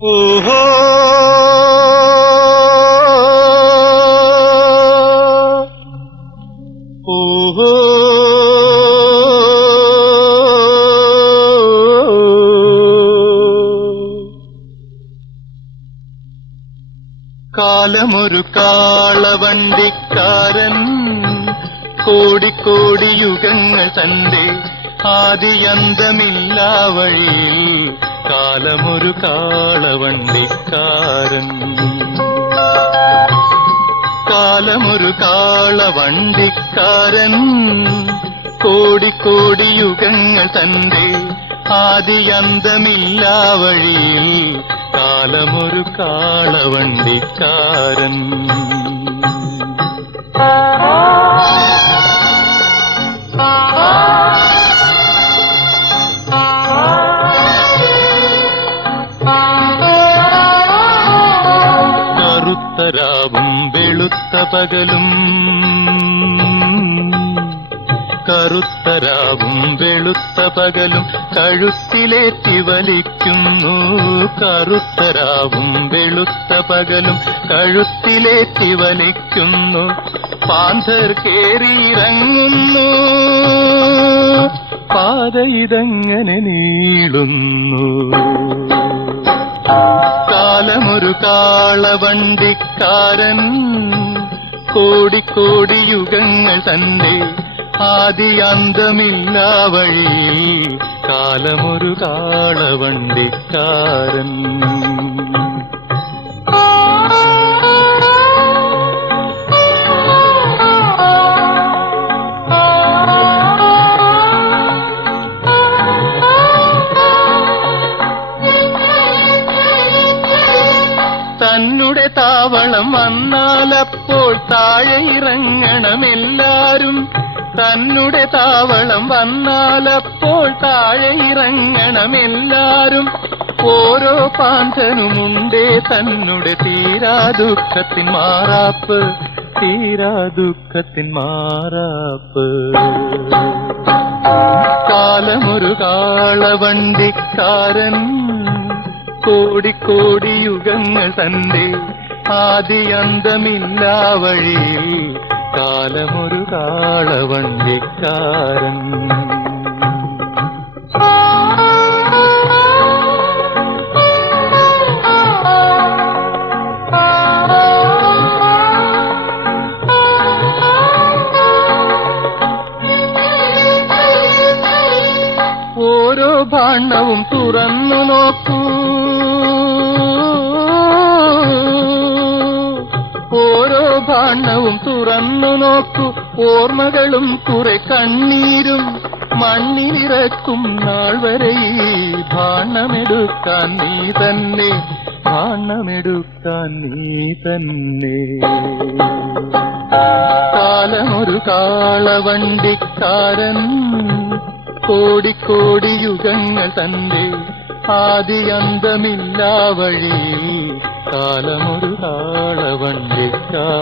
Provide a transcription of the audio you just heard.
ഓഹോ. കാലമൊരു കാളവണ്ടിക്കാരൻ കോടിക്കോടി യുഗങ്ങൾ തന്റെ ആദിയന്തമില്ലാ വഴിയിൽ കാലമൊരു കാളവണ്ടിക്കാരൻ കാലമൊരു കാളവണ്ടിക്കാരൻ കോടിക്കോടി യുഗങ്ങൾ തന്റെ ആദിയന്തമില്ലാ വഴിയിൽ കാലമൊരു കാളവണ്ടിക്കാരൻ കറുത്തരാവും വെളുത്ത പകലും. കറുത്തരാവും വെളുത്ത പകലും കഴുത്തിലേറ്റി വലിക്കുന്നു. കറുത്ത രാവും വെളുത്ത പകലും കഴുത്തിലേറ്റി വലിക്കുന്നു. പാന്തർ കേറിയിറങ്ങുന്നു പാത ഇതങ്ങനെ നീളുന്നു. കാലമൊരു കാളവണ്ടിക്കാരൻ. കോടിക്കോടി യുഗങ്ങൾ തന്റെ ആദിയന്തമില്ലാ വഴിയിൽ കാലമൊരു കാളവണ്ടിക്കാരൻ. തന്നുടെ താവളം വന്നാലപ്പോൾ താഴെ ഇറങ്ങണം എല്ലാരും തന്നുടെ താവളം വന്നാലപ്പോൾ താഴെ ഇറങ്ങണം എല്ലാരും ഓരോ പാന്തനുമുണ്ടേ തന്നുടെ തീരാ ദുഃഖത്തിൻ മാറാപ്പ് തീരാ ദുഃഖത്തിൻ മാറാപ്പ്. കാലമൊരു കാളവണ്ടിക്കാരൻ കോടിക്കോടി യുഗങ്ങൾ തന്റെ ആദിയന്തമില്ലാ വഴിയിൽ കാലമൊരു കാളവണ്ടിക്കാരൻ. ഓരോ ഭാണ്ഡവും തുറന്നു നോക്കൂ. ഭാണ്ഡവും തുറന്നു നോക്കൂ ഓർമ്മകളും കുറെ കണ്ണീരും. മണ്ണിലിറക്കും നാൾ വരെ ഭാണമെടുക്കാൻ നീ തന്നെ ഭാണമെടുക്കാൻ നീ തന്നെ. കാലമൊരു കാളവണ്ടിക്കാരൻ കോടിക്കോടി യുഗങ്ങൾ തന്റെ ആദ്യ വഴി. കാലമൊരു കാളവണ്ടിക്കാരൻ.